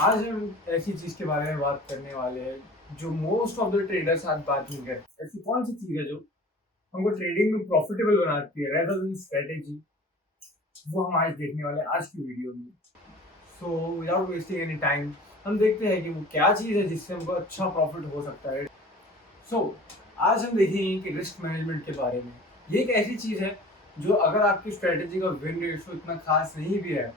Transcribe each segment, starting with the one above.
आज हम ऐसी चीज के बारे में बात करने वाले हैं जो मोस्ट ऑफ द ट्रेडर्स आज बात नहीं करते। ऐसी कौन सी चीज है जो हमको ट्रेडिंग में प्रॉफिटेबल बनाती है रेदर देन स्ट्रेटेजी, वो हम आज देखने वाले हैं आज की वीडियो में। So without wasting any time हम देखते हैं कि वो क्या चीज है जिससे हमको अच्छा प्रॉफिट हो सकता है। सो आज हम देखेंगे कि रिस्क मैनेजमेंट के बारे में। ये एक ऐसी चीज है जो अगर आपकी स्ट्रेटेजी का विन रेशो इतना खास नहीं भी है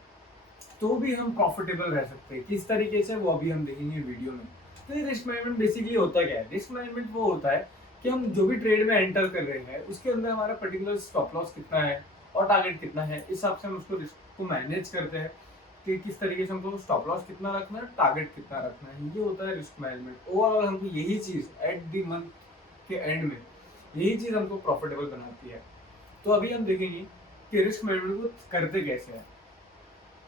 तो भी हम प्रॉफिटेबल रह सकते हैं। किस तरीके से, वो अभी हम देखेंगे वीडियो में। तो ये रिस्क मैनेजमेंट बेसिकली होता क्या है? रिस्क मैनेजमेंट वो होता है कि हम जो भी ट्रेड में एंटर कर रहे हैं उसके अंदर हमारा पर्टिकुलर स्टॉप लॉस कितना है और टारगेट कितना है, इस हिसाब से हम उसको रिस्क को मैनेज करते हैं कि किस तरीके से हमको स्टॉप लॉस कितना रखना है, टारगेट कितना रखना है। ये होता है रिस्क मैनेजमेंट। ओवरऑल हमको यही चीज एट द मंथ के एंड में यही चीज हमको प्रॉफिटेबल बनाती है। तो अभी हम देखेंगे कि रिस्क मैनेजमेंट को करते कैसे हैं।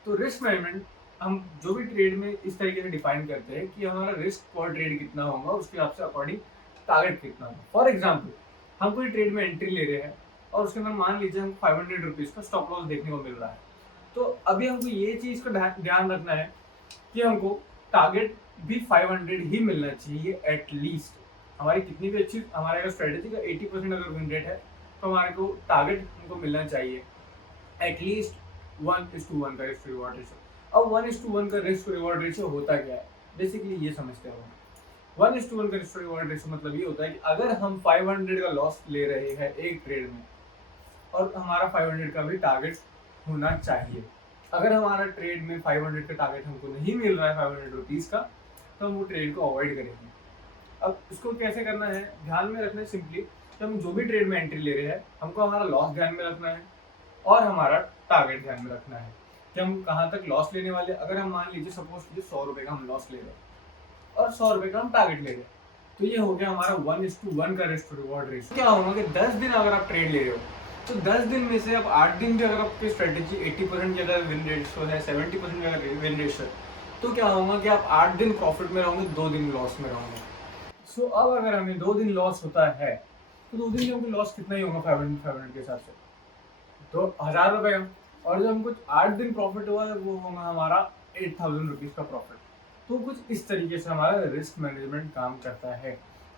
तो रिस्क मैनेजमेंट हम जो भी ट्रेड में इस तरीके से डिफाइन करते हैं कि हमारा रिस्क पर ट्रेड कितना होगा, उसके हिसाब से अकॉर्डिंग टारगेट कितना होगा। फॉर एग्जाम्पल, हम कोई ट्रेड में एंट्री ले रहे हैं और उसके अंदर मान लीजिए हमको 500 रुपीज का स्टॉप लॉस देखने को मिल रहा है। तो अभी हमको ये चीज का ध्यान रखना है कि हमको टारगेट भी 500 ही मिलना चाहिए एटलीस्ट। हमारी कितनी भी अच्छी हमारे अगर स्ट्रेटेजी का 80% अगर विन रेट है तो हमारे को टारगेट हमको मिलना चाहिए एटलीस्ट 1:1 का रिस्क रिवॉर्ड रेशियो। अब 1:1 का रिस्क रिवॉर्ड रेशियो होता क्या है, बेसिकली ये समझते हो। 1:1 का रिस्क रिवॉर्ड रेशियो मतलब ये होता है कि अगर हम 500 का लॉस ले रहे हैं एक ट्रेड में और हमारा 500 का भी टारगेट होना चाहिए। अगर हमारा ट्रेड में 500 का टारगेट हमको नहीं मिल रहा है 500 रुपीज का, तो हम वो ट्रेड को अवॉइड करेंगे। अब इसको कैसे करना है, ध्यान में रखना है सिंपली कि हम जो भी ट्रेड में एंट्री ले रहे हैं हमको हमारा लॉस ध्यान में रखना है और हमारा टारगेट ध्यान में रखना है कि हम कहाँ तक लॉस लेने वाले। अगर हम मान लीजिए सपोज कीजिए 100 रुपए का हम लॉस ले रहे हैं और 100 रुपए का हम टारगेट ले रहे हैं, तो ये हो गया हमारा 1:1 का रिस्क रिवॉर्ड रेशियो। क्या होगा कि 10 दिन अगर आप ट्रेड ले रहे हो तो 10 दिन में से अब 8 दिन भी अगर आपकी स्ट्रेटेजी 80% की अगर विन रेशियो है, 70% की अगर विन रेशियो है, तो क्या होगा कि आप 8 दिन प्रॉफिट में रहोगे, 2 दिन लॉस में रहोगे। सो अब अगर हमें 2 दिन लॉस होता है तो 2 दिन का लॉस कितना ही होगा 500 के हिसाब से, तो 1000 रुपए का। और जब हमको 8 दिन प्रॉफिट हुआ है वो होगा हमारा 8000 रुपीज का प्रॉफिट। तो कुछ इस तरीके से हमारा रिस्क मैनेजमेंट काम करता है।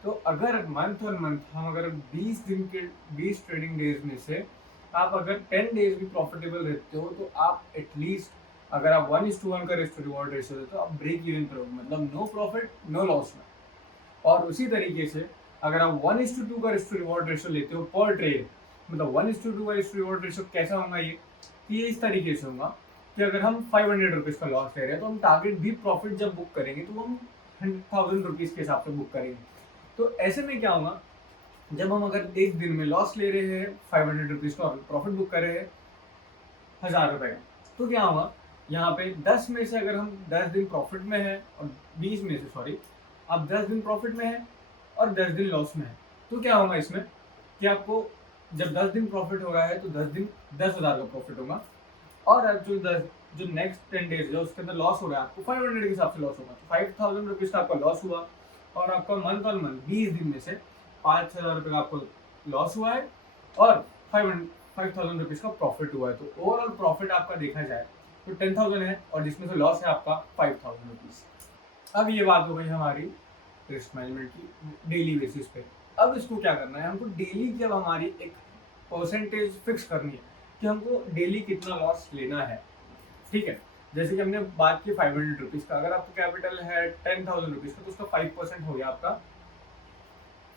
तो अगर मंथ और मंथ हम अगर 20 दिन के 20 ट्रेडिंग डेज में से आप अगर 10 डेज भी प्रॉफिटेबल रहते हो तो आप एटलीस्ट अगर आप 1:1 का रिस्क रिवॉर्ड रेशियो देते हो आप ब्रेक इवन करोगे, मतलब नो प्रॉफिट नो लॉस में। और उसी तरीके से अगर आप 1:2 का रिस्क रिवॉर्ड रेशियो लेते हो पर ट्रेड, मतलब 1:2 का रिस्क रिवॉर्ड रेशियो कैसा होगा ये इस तरीके से होगा कि अगर हम 500 रुपीज का लॉस ले रहे हैं तो हम टारगेट भी प्रॉफिट जब बुक करेंगे तो हम 1000 रुपीज के हिसाब से बुक करेंगे। तो ऐसे में क्या होगा, जब हम अगर एक दिन में लॉस ले रहे हैं 500 रुपीज का और प्रॉफिट बुक कर रहे हैं 1000 रुपए का, तो क्या होगा यहाँ पे 10 में से अगर हम 10 दिन प्रॉफिट में है और 20 में से सॉरी आप 10 दिन प्रॉफिट में है और 10 दिन लॉस में है, तो क्या होगा इसमें कि आपको जब 10 दिन प्रॉफिट हो रहा है तो 10 दिन 10,000 का प्रॉफिट होगा। और अब जो नेक्स्ट 10 डेज है उसके अंदर लॉस हो रहा है आपको 500 के हिसाब से लॉस होगा, तो 5000 रुपीज का आपका लॉस हुआ। और आपका मंथ ऑन मंथ 20 दिन में से 5000 रुपये का आपको लॉस हुआ है और 5000 रुपीज का प्रॉफिट हुआ है। तो ओवरऑल प्रॉफिट आपका देखा जाए तो 10,000 है और जिसमें से लॉस है आपका 5000 रुपीज। अब ये बात हो गई हमारी रिस्क मैनेजमेंट की डेली बेसिस पे। अब इसको क्या करना है, हमको डेली जब हमारी एक परसेंटेज फिक्स करनी है कि हमको डेली कितना लॉस लेना है। ठीक है, जैसे कि हमने बात की 500 रुपीज का, अगर आपका कैपिटल है 10,000 रुपीज का तो उसका 5% हो गया आपका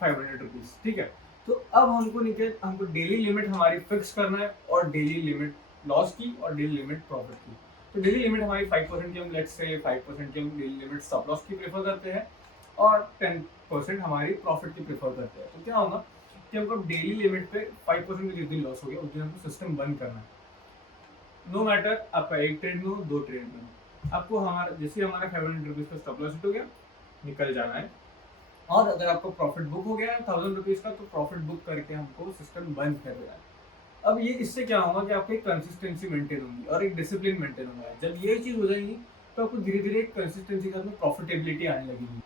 500 रुपीज। ठीक है, तो अब हमको डेली लिमिट हमारी फिक्स करना है और डेली लिमिट लॉस की और डेली लिमिट प्रॉफिट की। तो डेली लिमिट हमारी 5% की, हम लेट्स से 5% की हम डेली लिमिट स्टॉप लॉस की प्रेफर करते हैं और 10% हमारी प्रॉफिट की प्रेफर करते हैं। तो क्या होगा कि हमको डेली लिमिट पे 5% जिस दिन लॉस हो गया उस दिन हमको सिस्टम बंद करना है। नो मैटर आपका एक ट्रेड में हो, 2 ट्रेड में हो, आपको हमारा जैसे हमारा 500 रुपीज का स्टॉप लॉस हिट हो गया निकल जाना है। और अगर आपको प्रॉफिट बुक हो गया है 1000 रुपीज का तो प्रॉफिट बुक करके हमको सिस्टम बंद कर देना है। अब ये इससे क्या होगा कि आपको एक कंसिस्टेंसी मेंटेन होगी और एक डिसिप्लिन मेंटेन होगा। जब ये चीज हो जाएगी तो आपको धीरे धीरे एक कंसिस्टेंसी के साथ में प्रॉफिटेबिलिटी आने लगेगी।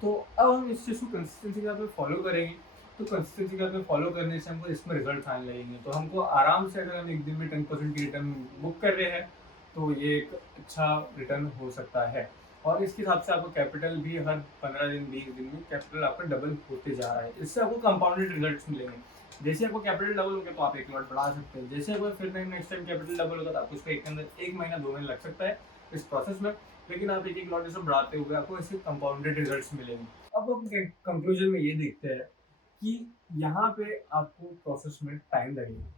तो अब हम इस चीज को कंसिस्टेंसी के साथ में फॉलो करेंगे, तो कंसिस्टेंसी के साथ में फॉलो करने से हमको इसमें रिजल्ट आने लगेंगे। तो हमको आराम से अगर हम एक दिन में 10% की रिटर्न बुक कर रहे हैं तो ये एक अच्छा रिटर्न हो सकता है। और इसके हिसाब से आपका कैपिटल भी हर 15 दिन 20 दिन में कैपिटल आपका डबल होते जा रहा है। इससे आपको कंपाउंडेड रिजल्ट्स मिलेंगे। जैसे आपको कैपिटल डबल हो गया तो आप एक लॉट बढ़ा सकते हैं, जैसे आपको फिर नेक्स्ट टाइम कैपिटल डबल होगा तो आपको उसका एक के अंदर 1 महीना 2 महीने लग सकता है इस प्रोसेस में, लेकिन आप एक एक लॉट जैसे बढ़ाते हुए आपको इसके कंपाउंडेड रिजल्ट्स मिलेंगे। अब हम कंक्लूजन में ये देखते हैं कि यहाँ पे आपको प्रोसेस में टाइम लगेगा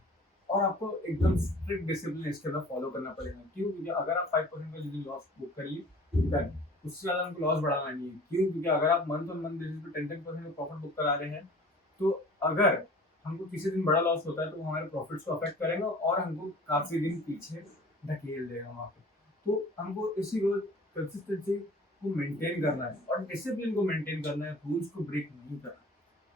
और आपको एकदम स्ट्रिक्ट डिसिप्लिन इसके अंदर फॉलो करना पड़ेगा। क्यों? क्योंकि अगर आप 5% का जितनी लॉस बुक कर ली डन, उससे ज़्यादा हमको लॉस बढ़ाना नहीं है। क्यों? क्योंकि अगर आप मंथ ऑन मंथ बेसिस पे 10% का प्रॉफिट बुक करा रहे हैं तो अगर हमको किसी दिन बड़ा लॉस होता है तो वो हमारे प्रॉफिट्स को अफेक्ट करेगा और हमको काफ़ी दिन पीछे धकेल देगा वहाँ पे। तो हमको इसी रोज कंसिस्टेंसी को मेंटेन करना है और डिसिप्लिन को मेंटेन करना है, रूल्स को ब्रेक नहीं करना।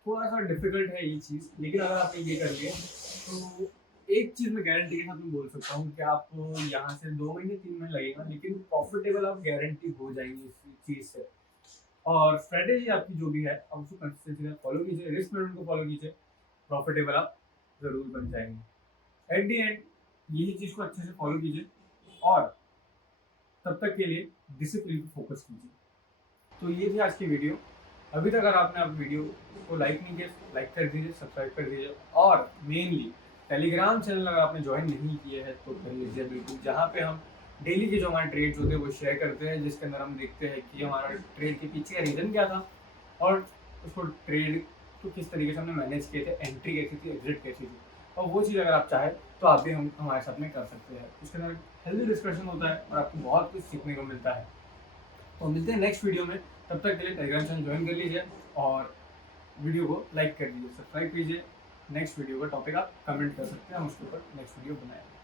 थोड़ा सा डिफिकल्ट है ये चीज़, लेकिन अगर आपने ये कर लिया तो एक चीज़ मैं गारंटी के साथ मैं बोल सकता हूँ कि आपको यहाँ से 2 महीने 3 महीने लगेगा, लेकिन प्रॉफिटेबल आप गारंटी हो जाएंगे इस चीज़ से। और स्ट्रेटेजी आपकी जो भी है आप उसको कंसिस्टेंसी के साथ फॉलो कीजिए, रिस्क मैनेजमेंट को फॉलो कीजिए, प्रॉफिटेबल आप ज़रूर बन जाएंगे। एट दी एंड यही चीज़ को अच्छे से फॉलो कीजिए और तब तक के लिए डिसिप्लिन को फोकस कीजिए। तो ये थी आज की वीडियो। अभी तक अगर आपने आप वीडियो को लाइक नहीं किया, लाइक कर दीजिए, सब्सक्राइब कर दीजिए और मेनली टेलीग्राम चैनल अगर आपने ज्वाइन नहीं किया है तो कर लीजिए बिल्कुल, जहाँ पे हम डेली के जो हमारे ट्रेड्स होते हैं वो शेयर करते हैं, जिसके अंदर हम देखते हैं कि हमारा ट्रेड के पीछे का रीज़न क्या था और उसको ट्रेड को किस तरीके से हमने मैनेज किए थे, एंट्री कैसी थी, एग्जिट कैसी थी। और वो चीज़ अगर आप चाहें तो आप भी हम हमारे साथ में कर सकते हैं। उसके अंदर हेल्दी डिस्कशन होता है और आपको बहुत कुछ सीखने को मिलता है। तो मिलते हैं नेक्स्ट वीडियो में, तब तक के लिए टेलीग्राम चैनल ज्वाइन कर लीजिए और वीडियो को लाइक कर दीजिए, सब्सक्राइब कीजिए। नेक्स्ट वीडियो का टॉपिक आप कमेंट कर सकते हैं, हम उसके ऊपर नेक्स्ट वीडियो बनाएंगे।